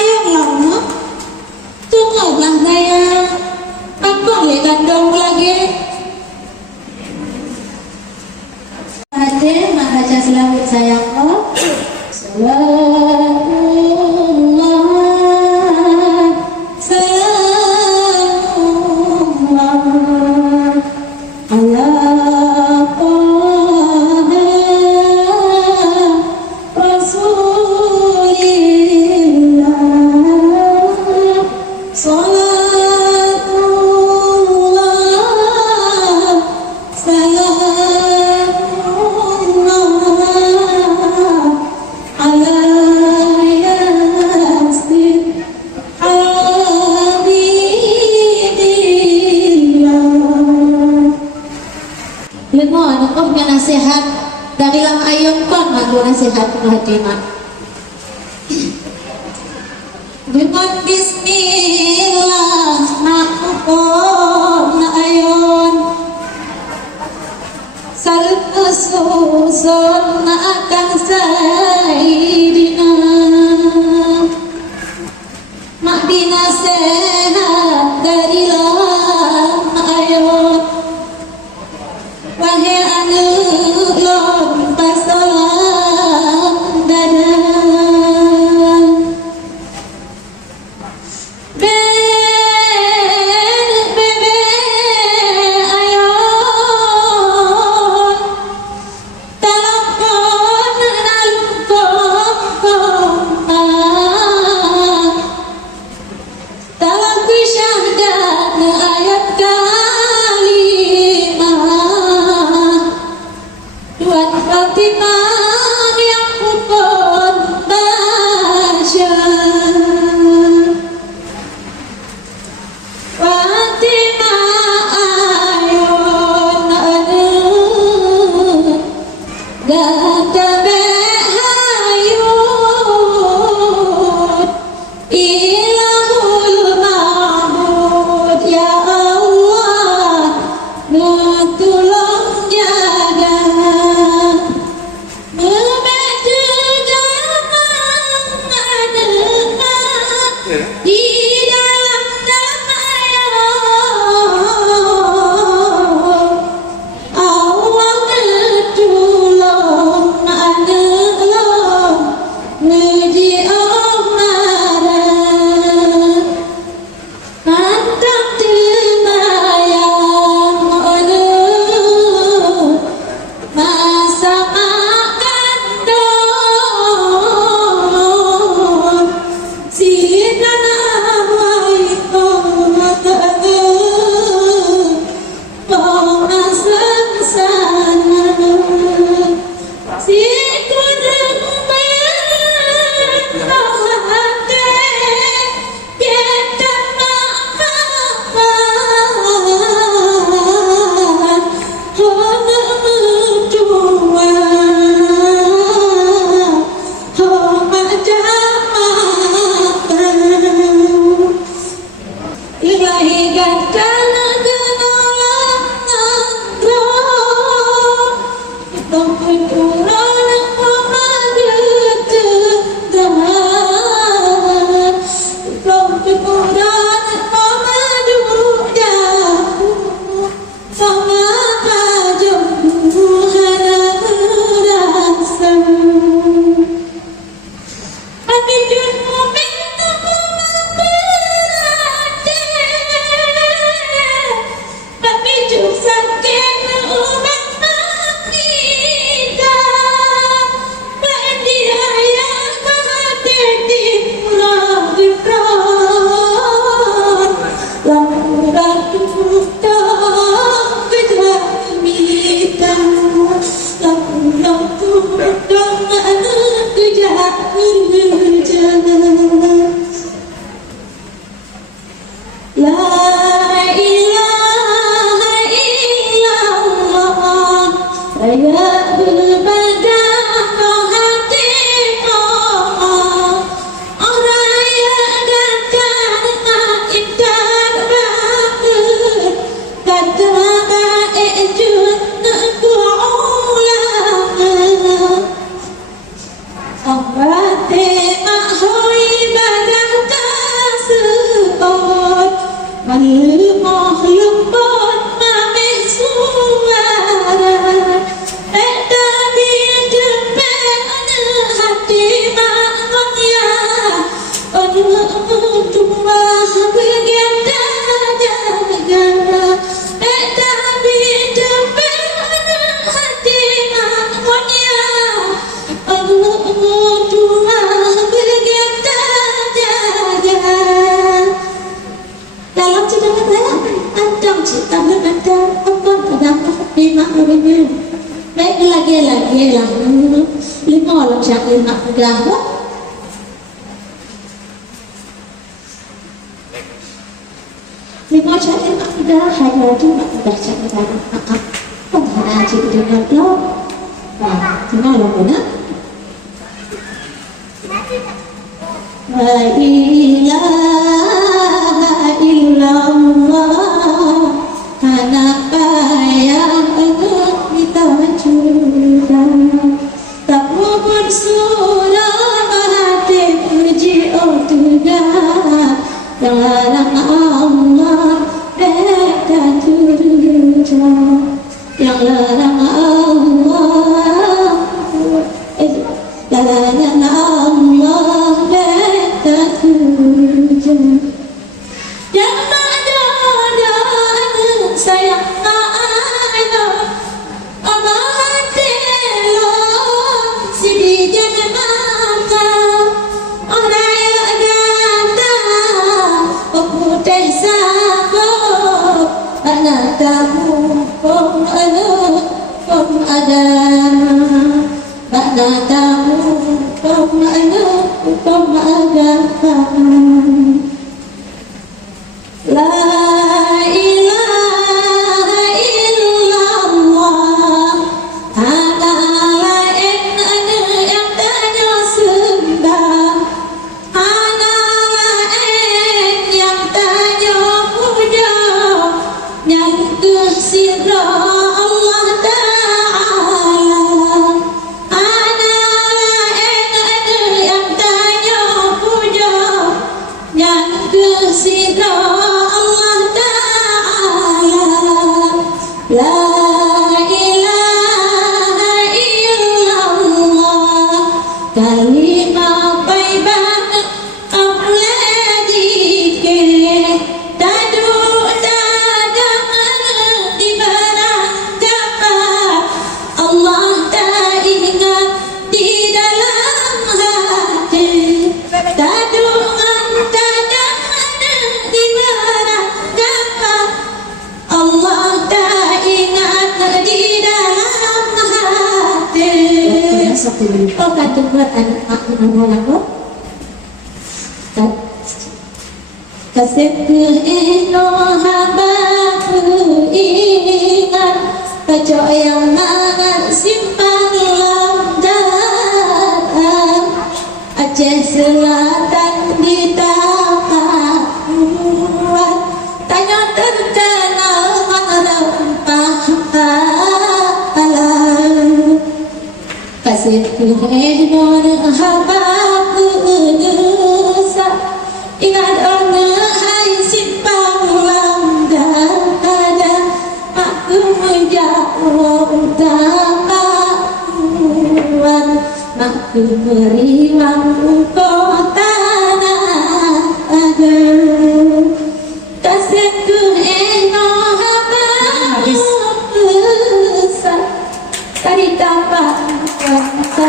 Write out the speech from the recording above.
sayang lama tunggulah sayang apa ya kandung lagi Hadir mak baca selawat sayangku Salamullah Salamullah ala nasihat dari Lang Ayun kon aku nasihat penghadimat dengan bismillah aku kon na ayun salpusun na akang saidina mak dinasehat dari Lang Ayun wahai anu lom pasalam dadang bebe ayon telepon nalukon lima ribu. Baik lagi lah. Lima orang siap lima berapa? Lima siap lima berapa? Hanya cuma dah siap berapa? Penghana cik dengar lo. Wah, kenal lo mana? La ilaha illallah. Kenapa yang kita curah? Tak mau bersurah hati puji Tuhan. Yang larang Allah beda curah. Yang larang Allah larang Allah beda curah. Yang ada sayang ada Allah hati lo sidi jangan mata orang yang datang putih sabuk anak tamu pun ada anak tamu pun ada La ilaha illallah. Ada lain yang tanya sembah. Ada lain yang tanya puja. Yang kesira Allah Ta'ala. Ada lain yang tanya puja. Yang kesira La ilaha illallah. Kalimah baibah Ahla dikir Tadu sadang di barang dapat Allah tak ingat di dalam hati. Tadu sadang di barang dapat Allah tak ingat di dalam hati. Oh kata buat anak aku. Kasih ino habaku ingat kacau yang nangan simpang lamdan Aceh Selatan di tapak kuat tanya terkenal rempah halal. Kasih ino habaku dosa ingat orang hai simpang lamdan ada aku menjawab tapakuan aku meriwang kota ada kasihku eno habaku dosa tadi tapak kuasa